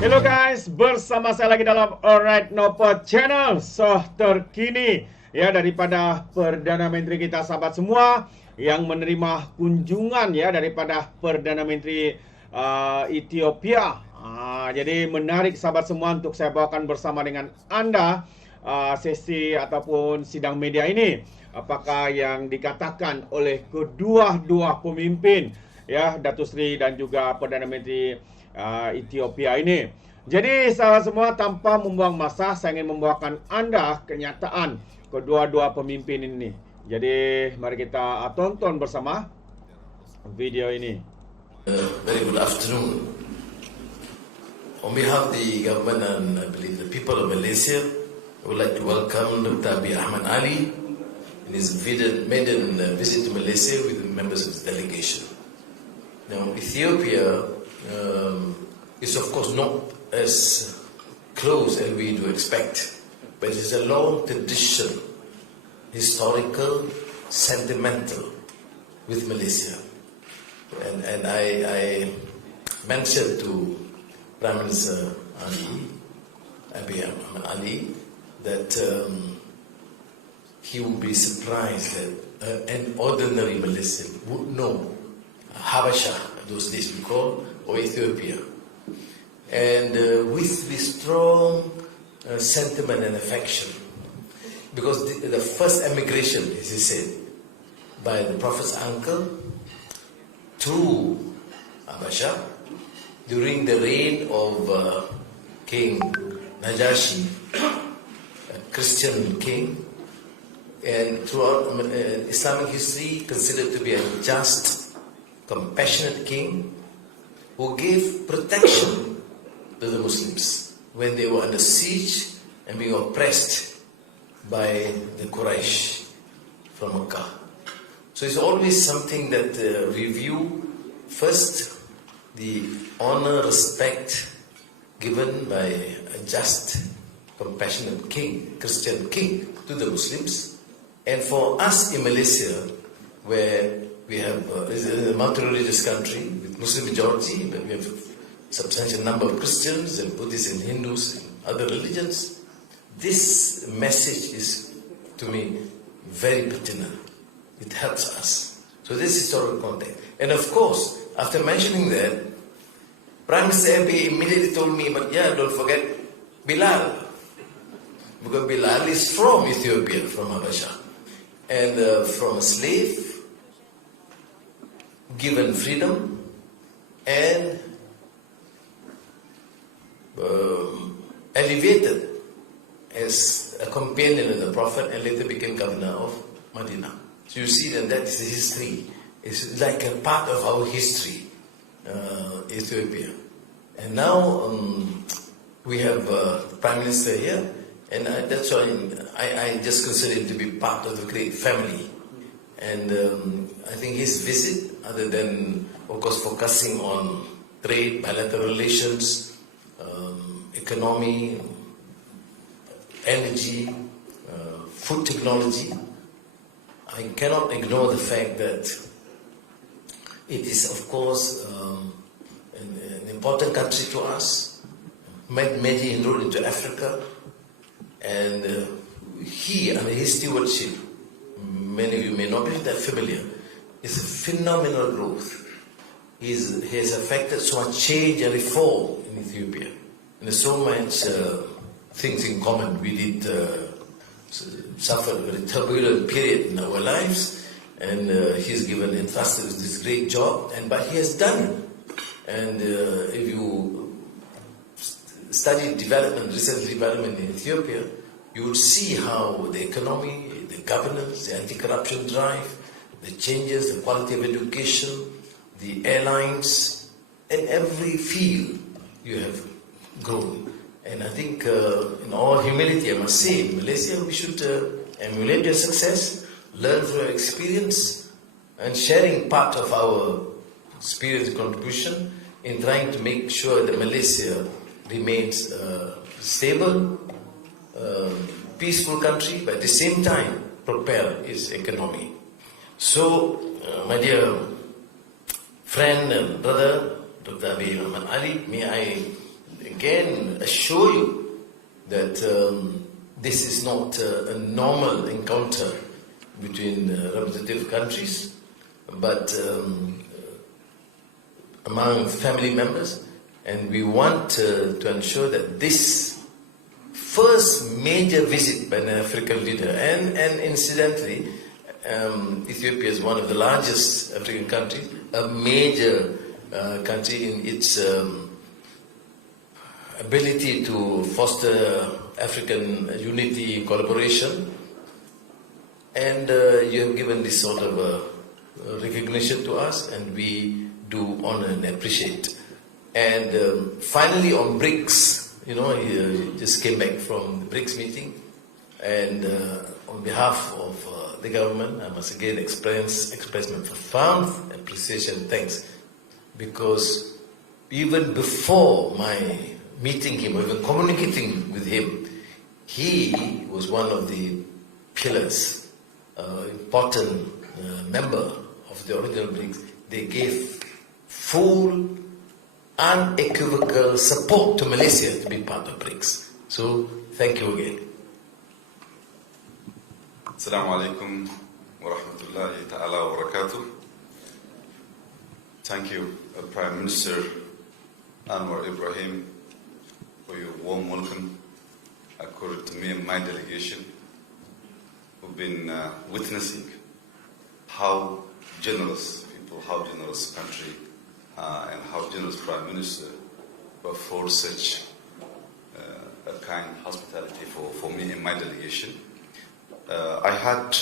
Hello guys, bersama saya lagi dalam Alright Nopo Channel. So, terkini ya daripada Perdana Menteri kita sahabat semua yang menerima kunjungan ya daripada Perdana Menteri Ethiopia. Jadi menarik sahabat semua untuk saya bawakan bersama dengan anda sesi ataupun sidang media ini. Apakah yang dikatakan oleh kedua-dua pemimpin ya, Datuk Seri dan juga Perdana Menteri Ethiopia ini. Jadi sahabat semua, tanpa membuang masa, saya ingin membawakan anda kenyataan kedua-dua pemimpin ini. Jadi mari kita tonton bersama video ini. Very good afternoon. On behalf of the government and I believe the people of Malaysia, I would like to welcome Dr. Abiy Ahmed in his maiden visit to Malaysia with the members of the delegation. Now, Ethiopia is of course not as close as we do expect, but it's a long tradition, historical, sentimental with Malaysia. And I mentioned to Prime Minister Abiy Ahmed that he would be surprised that an ordinary Malaysian would know Habasha, those days we call, or Ethiopia. And with the strong sentiment and affection, because the first emigration, as he said, by the Prophet's uncle to Habasha during the reign of King Najashi, a Christian king, and throughout Islamic history considered to be a just, compassionate king who gave protection to the Muslims when they were under siege and being oppressed by the Quraysh from Mecca. So it's always something that we view first the honor, respect given by a just, compassionate king, Christian king to the Muslims. And for us in Malaysia, where we have a multi-religious country with Muslim majority, but we have substantial number of Christians and Buddhists and Hindus and other religions, this message is, to me, very pertinent. It helps us. So this is historical context. And of course, after mentioning that, Prime Minister Abiy immediately told me, but yeah, don't forget Bilal. Because Bilal is from Ethiopia, from Habasha. And from a slave, given freedom, and elevated as a companion of the Prophet and later became governor of Medina. So you see that is the history. It's like a part of our history, Ethiopia. And now we have Prime Minister here, and that's why I just consider him to be part of the great family. And I think his visit, other than of course focusing on trade, bilateral relations, economy, energy, food technology, I cannot ignore the fact that it is, of course, an important country to us, made major inroad into Africa, and he, under his stewardship, many of you may not be that familiar, is a phenomenal growth. He has affected so much change and reform in Ethiopia. And there's so much things in common. We did suffer a very turbulent period in our lives, and he's given entrusted with this great job, but he has done it. And if you study development, recent development in Ethiopia, you would see how the economy, the governance, the anti-corruption drive, the changes, the quality of education, the airlines, in every field you have grown. And I think in all humility I must say, in Malaysia we should emulate your success, learn from your experience, and sharing part of our experience and contribution in trying to make sure that Malaysia remains stable, peaceful country, but at the same time propel its economy. So, my dear friend and brother, Dr. Abiy Ahmed, may I again assure you that this is not a normal encounter between representative countries, but among family members, and we want to ensure that this first major visit by an African leader, and incidentally, Ethiopia is one of the largest African countries, a major country in its ability to foster African unity, collaboration, and you have given this sort of recognition to us, and we do honor and appreciate. And finally, on BRICS, you know, he just came back from the BRICS meeting, and on behalf of the government, I must again express my profound appreciation and thanks, because even before my meeting him, or even communicating with him, he was one of the pillars, important member of the original BRICS. They gave full, unequivocal support to Malaysia to be part of BRICS. So, thank you again. Assalamu alaikum wa rahmatullahi ta'ala wa barakatuh. Thank you, Prime Minister Anwar Ibrahim, for your warm welcome accorded to me and my delegation, who've been witnessing how generous people, how generous country, and how generous Prime Minister for such a kind hospitality for me and my delegation. I had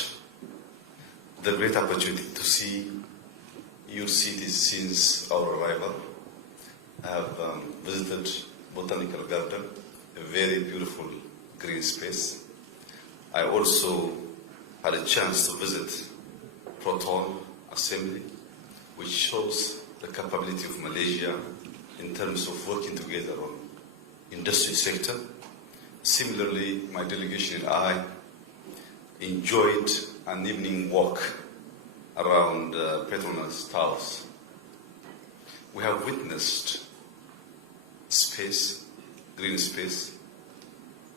the great opportunity to see your cities since our arrival. I have visited Botanical Garden, a very beautiful green space. I also had a chance to visit Proton Assembly, which shows the capability of Malaysia in terms of working together on industry sector. Similarly, my delegation and I enjoyed an evening walk around Petronas Towers. We have witnessed space, green space,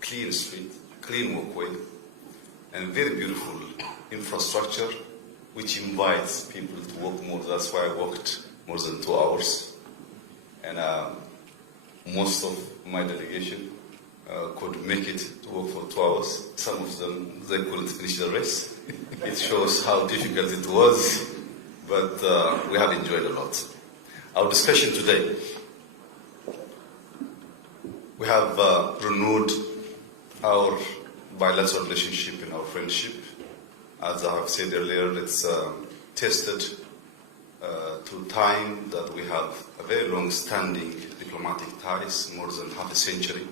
clean street, clean walkway, and very beautiful infrastructure which invites people to walk more. That's why I walked more than 2 hours. And most of my delegation could make it to walk for 2 hours. Some of them, they couldn't finish the race. It shows how difficult it was, but we have enjoyed a lot. Our discussion today, we have renewed our bilateral relationship and our friendship. As I have said earlier, it's tested to time that we have a very long-standing diplomatic ties, more than half a century.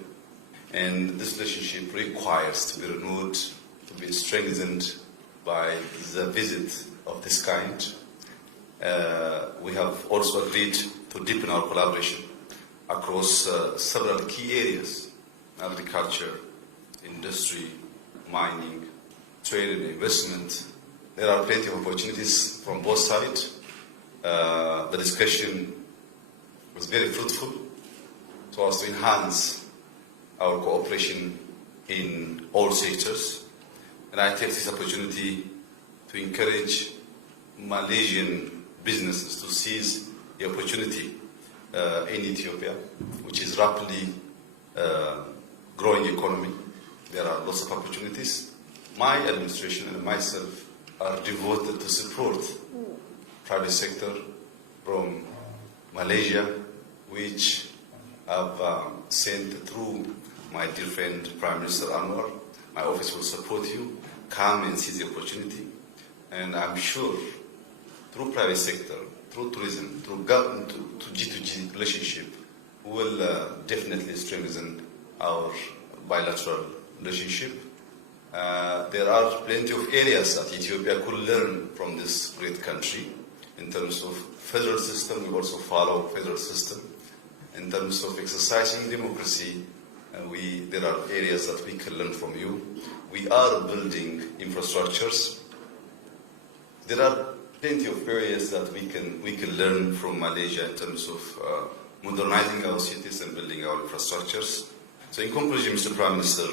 And this relationship requires to be renewed, to be strengthened by the visit of this kind. We have also agreed to deepen our collaboration across several key areas: agriculture, industry, mining, trade and investment. There are plenty of opportunities from both sides. The discussion was very fruitful so as to enhance our cooperation in all sectors. And I take this opportunity to encourage Malaysian businesses to seize the opportunity in Ethiopia, which is rapidly growing economy. There are lots of opportunities. My administration and myself are devoted to support private sector from Malaysia, which I've sent through my dear friend Prime Minister Anwar. My office will support you. Come and seize the opportunity. And I'm sure through private sector, through tourism, through government to G2G relationship, we will definitely strengthen our bilateral relationship. There are plenty of areas that Ethiopia could learn from this great country. In terms of federal system, we also follow federal system. In terms of exercising democracy, there are areas that we can learn from you. We are building infrastructures. There are plenty of areas that we can learn from Malaysia in terms of modernizing our cities and building our infrastructures. So in conclusion, Mr. Prime Minister,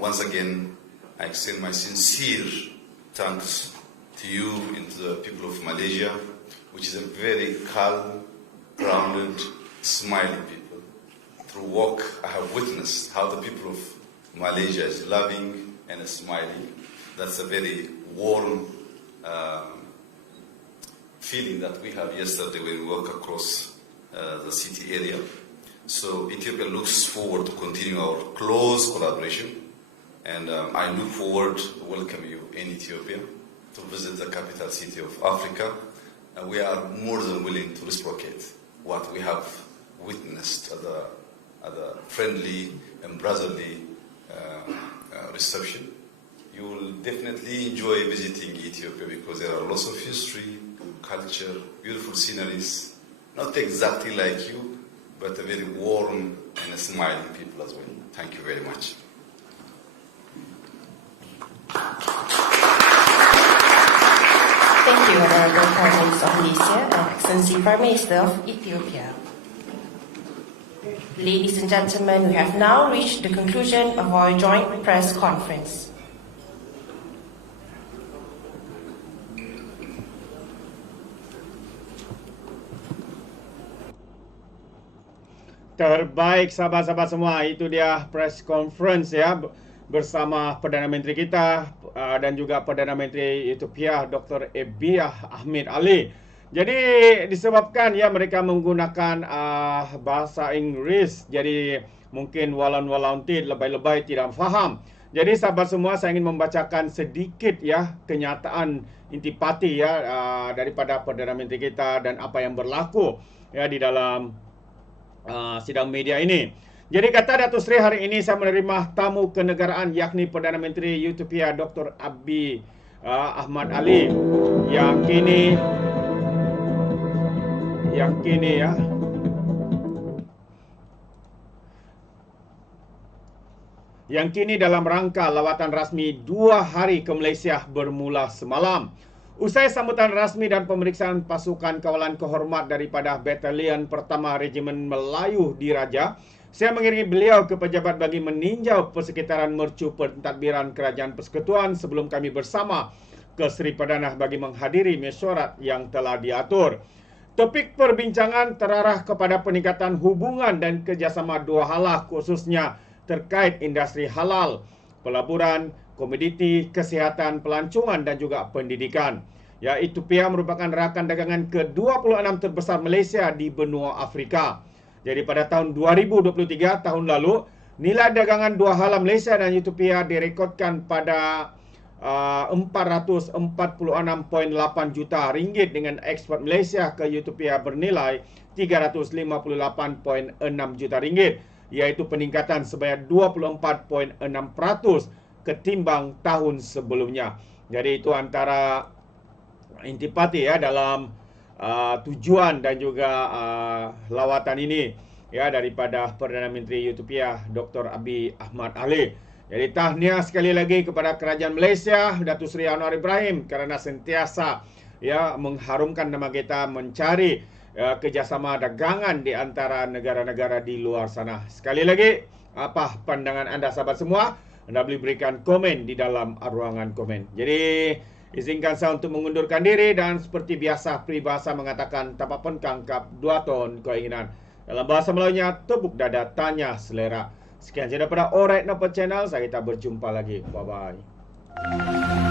once again, I extend my sincere thanks to you and to the people of Malaysia, which is a very calm, grounded, smiling people. Through work, I have witnessed how the people of Malaysia is loving and smiling. That's a very warm feeling that we have yesterday when we walk across the city area. So Ethiopia looks forward to continue our close collaboration, and I look forward to welcome you in Ethiopia to visit the capital city of Africa, and we are more than willing to reciprocate what we have witnessed at the friendly and brotherly reception. You will definitely enjoy visiting Ethiopia because there are lots of history, culture, beautiful sceneries, not exactly like you, but a very warm and smiling people as well. Thank you very much. Thank you, Honorable Prime Minister of Malaysia and Excellency Prime Minister of Ethiopia. Ladies and gentlemen, we have now reached the conclusion of our joint press conference. Terbaik sahabat-sahabat semua, itu dia press conference ya bersama Perdana Menteri kita dan juga Perdana Menteri Ethiopia Dr. Abiy Ahmed Ali. Jadi disebabkan ya mereka menggunakan bahasa Inggeris, jadi mungkin walau-walau lebay-lebay tidak faham. Jadi sahabat semua, saya ingin membacakan sedikit ya kenyataan intipati ya daripada Perdana Menteri kita dan apa yang berlaku ya di dalam sidang media ini. Jadi kata Datuk Seri, hari ini saya menerima tamu kenegaraan yakni Perdana Menteri Ethiopia Dr. Abiy Ahmed Ali yang kini dalam rangka lawatan rasmi 2 hari ke Malaysia bermula semalam. Usai sambutan rasmi dan pemeriksaan pasukan Kawalan Kehormatan daripada Batalion Pertama Rejimen Melayu Diraja, saya mengiringi beliau ke pejabat bagi meninjau persekitaran mercu pentadbiran Kerajaan Persekutuan sebelum kami bersama ke Seri Perdana bagi menghadiri mesyuarat yang telah diatur. Topik perbincangan terarah kepada peningkatan hubungan dan kerjasama dua hala, khususnya terkait industri halal, pelaburan, komoditi, kesihatan, pelancongan dan juga pendidikan. Ya, Ethiopia merupakan rakan dagangan ke-26 terbesar Malaysia di benua Afrika. Jadi pada tahun 2023, tahun lalu, nilai dagangan dua hala Malaysia dan Ethiopia direkodkan pada 446.8 juta ringgit dengan ekspor Malaysia ke Ethiopia bernilai 358.6 juta ringgit, iaitu peningkatan sebanyak 24.6% ketimbang tahun sebelumnya. Jadi itu antara intipati ya dalam tujuan dan juga lawatan ini ya daripada Perdana Menteri Ethiopia Dr. Abiy Ahmed Ali. Jadi tahniah sekali lagi kepada Kerajaan Malaysia Datuk Seri Anwar Ibrahim kerana sentiasa ya mengharumkan nama kita mencari kerjasama dagangan di antara negara-negara di luar sana. Sekali lagi, apa pandangan anda sahabat semua? Anda boleh berikan komen di dalam ruangan komen. Jadi izinkan saya untuk mengundurkan diri dan seperti biasa peribahasa mengatakan tapak pengkangkap 2 ton keinginan. Dalam bahasa Melayunya, tepuk dada tanya selera. Sekian saja daripada Alright Nopo Channel. Saya kita berjumpa lagi. Bye-bye.